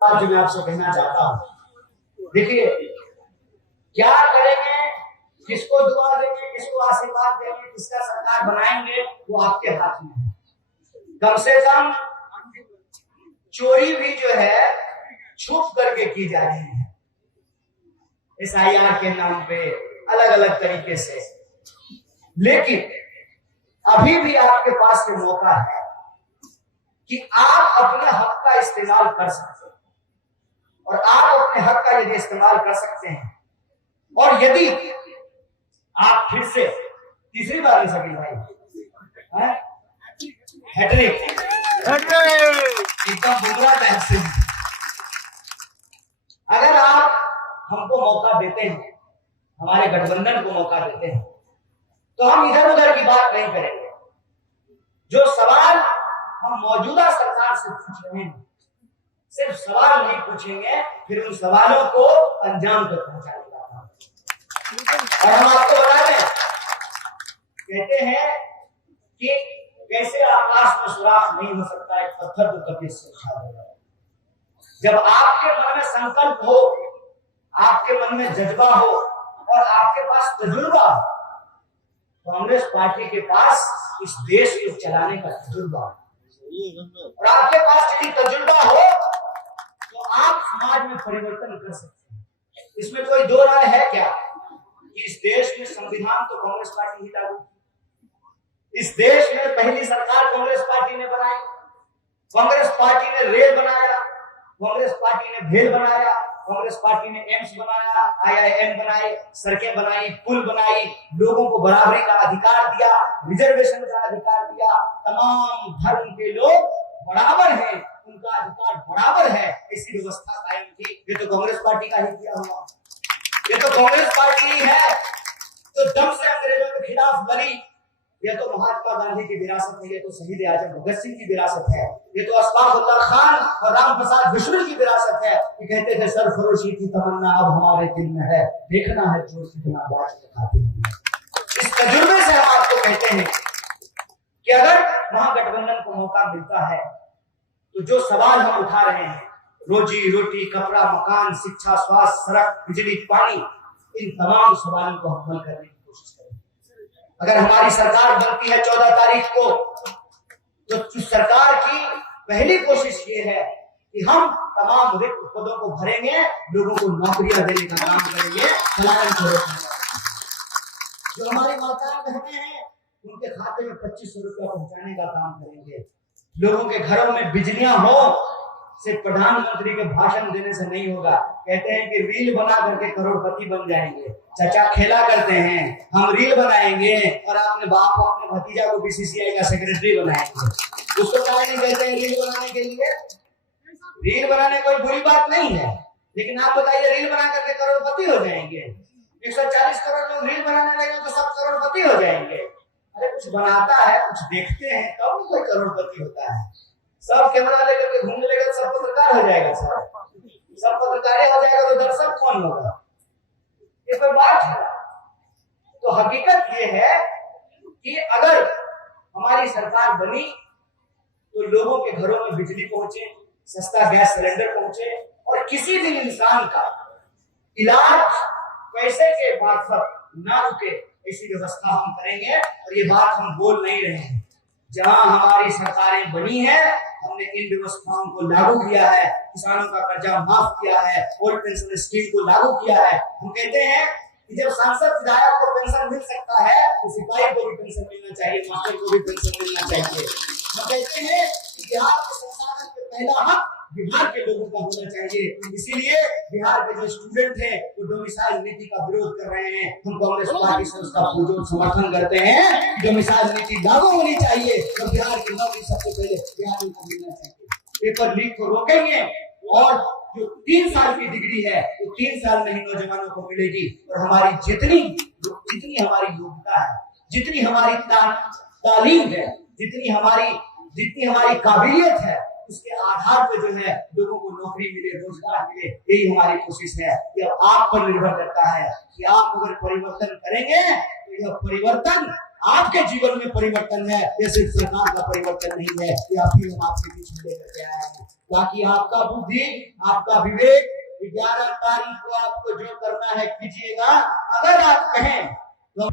बात जो मैं आपसे कहना चाहता हूँ, देखिए क्या करेंगे, किसको दुआ देंगे, किसको आशीर्वाद देंगे, किसका सरकार बनाएंगे, वो आपके हाथ में है। कम से कम चोरी भी जो है छुप करके की जा रही है SIR के नाम पे, अलग अलग तरीके से। लेकिन अभी भी आपके पास ये मौका है कि आप अपने हक का इस्तेमाल कर सकते हैं, और आप अपने हक का यदि इस्तेमाल कर सकते हैं, और यदि आप फिर से तीसरी बार नहीं सकी भाई हैट्रिक एकदम बुमराह टाइप से, अगर आप हमको मौका देते हैं, हमारे गठबंधन को मौका देते हैं, तो हम इधर उधर की बात नहीं करेंगे। जो सवाल हम मौजूदा सरकार से पूछ रहे हैं, सिर्फ सवाल नहीं पूछेंगे, फिर उन सवालों को अंजाम तक पहुंचाने का काम। और हम आपको बता दें, कहते हैं कि कैसे आकाश में सुराख नहीं हो सकता, एक पत्थर को कभी से उठा देगा। जब आपके मन में संकल्प हो, आपके मन में जज्बा हो और आपके पास तजुर्बा हो, कांग्रेस पार्टी के पास इस देश को चलाने का तजुर्बा, और आपके पास यदि तजुर्बा हो तो आप समाज में परिवर्तन कर सकते हैं। इसमें कोई दो राय है क्या कि इस देश में संविधान तो कांग्रेस पार्टी ही लागू की, इस देश में पहली सरकार कांग्रेस पार्टी ने बनाई, कांग्रेस पार्टी ने रेल बनाया, कांग्रेस पार्टी ने भेल बनाया, कांग्रेस पार्टी ने एम्स बनाया, IIM बनाए, सड़कें बनाई, पुल बनाई, लोगों को बराबरी का अधिकार दिया, रिजर्वेशन का अधिकार दिया, तमाम धर्म के लोग बराबर हैं, उनका अधिकार बराबर है, ऐसी व्यवस्था कायम की। ये तो कांग्रेस पार्टी का ही किया हुआ, ये तो कांग्रेस पार्टी ही है तो दम से अंग्रेजों के खिलाफ लड़ी। ये तो महात्मा गांधी की विरासत है, ये तो शहीद आजम भगत सिंह की विरासत है, ये तो अशफाकुल्लाह खान और राम प्रसाद बिस्मिल की विरासत है। ये कहते थे सरफरोशी की तमन्ना अब हमारे दिल में है, देखना है जो कितना बाज दिखाते हैं। इस तजुर्बे से हम आपको कहते हैं कि अगर महागठबंधन को मौका मिलता है तो जो सवाल हम उठा रहे हैं, रोजी रोटी, कपड़ा, मकान, शिक्षा, स्वास्थ्य, सड़क, बिजली, पानी, इन तमाम सवालों को हम हल करने की कोशिश करेंगे। अगर हमारी सरकार बनती है 14 तारीख को, तो सरकार की पहली कोशिश ये है कि हम तमाम रिक्त पदों को भरेंगे, लोगों को नौकरियां देने का काम करेंगे, पलायन को रोकेंगे। जो हमारी माताएं बहनें हैं, उनके खाते में 2500 रुपया पहुंचाने का काम करेंगे। लोगों के घरों में बिजलियां हो, सिर्फ प्रधानमंत्री के भाषण देने से नहीं होगा। कहते हैं कि रील बना करके करोड़पति बन जाएंगे। चाचा खेला करते हैं, हम रील बनाएंगे और अपने बाप को, अपने भतीजा को BCCI का सेक्रेटरी बनाएंगे। उसको क्या नहीं कहते हैं रील बनाने के लिए? रील बनाने कोई बुरी बात नहीं है, लेकिन आप बताइए रील बना करके करोड़पति हो जाएंगे? 140 करोड़ लोग रील बनाने लगे तो सब करोड़पति हो जाएंगे? अरे कुछ बनाता है, कुछ देखते हैं, तब कोई करोड़पति होता है। सब कैमरा लेकर के घूमने लगेगा, सब पत्रकार हो जाएगा, सब पत्रकार हो जाएगा तो दर्शक कौन होगा? ये कोई बात है? तो हकीकत ये है कि अगर हमारी सरकार बनी तो लोगों के घरों में बिजली पहुंचे, सस्ता गैस सिलेंडर पहुंचे, और किसी भी इंसान का इलाज पैसे के मार्फत ना रुके, ऐसी व्यवस्था हम करेंगे। और ये बात हम बोल नहीं रहे हैं, जहां हमारी सरकारें बनी है हमने इन व्यवस्थाओं को लागू किया है, किसानों का कर्जा माफ किया है, ओल्ड पेंशन स्कीम को लागू किया है। हम कहते हैं कि जब सांसद विधायक को पेंशन मिल सकता है तो सिपाही को भी पेंशन मिलना चाहिए, मास्टर को भी पेंशन मिलना चाहिए। हम कहते हैं कि बिहार के संसाधन पे पहला हक बिहार के लोगों का होना चाहिए। इसीलिए बिहार के जो स्टूडेंट हैं वो डोमिसाइल नीति का विरोध कर रहे हैं। हम कांग्रेस पार्टी से उसका पुरजोर समर्थन करते हैं। डोमिसाइल नीति लागू होनी चाहिए और बिहार की नौकरी सबसे पहले बिहार में मिलना चाहिए। पेपर लीक को रोकेंगे, और जो 3 साल की डिग्री है वो 3 साल में ही नौजवानों को मिलेगी। और हमारी जितनी हमारी योग्यता है, जितनी हमारी तालीम है, जितनी हमारी काबिलियत है, उसके आधार पे जो है लोगों को नौकरी मिले, रोजगार मिले। यही हमारी कोशिश है। ये आप पर निर्भर करता है कि आप अगर परिवर्तन करेंगे तो यह परिवर्तन आपके जीवन में परिवर्तन है, ये सिर्फ सरकार का परिवर्तन नहीं है। ये अभी हम आपके बीच में लेकर के आए हैं। ताकि आपका बुद्धि, आपका विवेक 11 तारीख को आपको जो करना है कीजिएगा। अगर आप कहें तो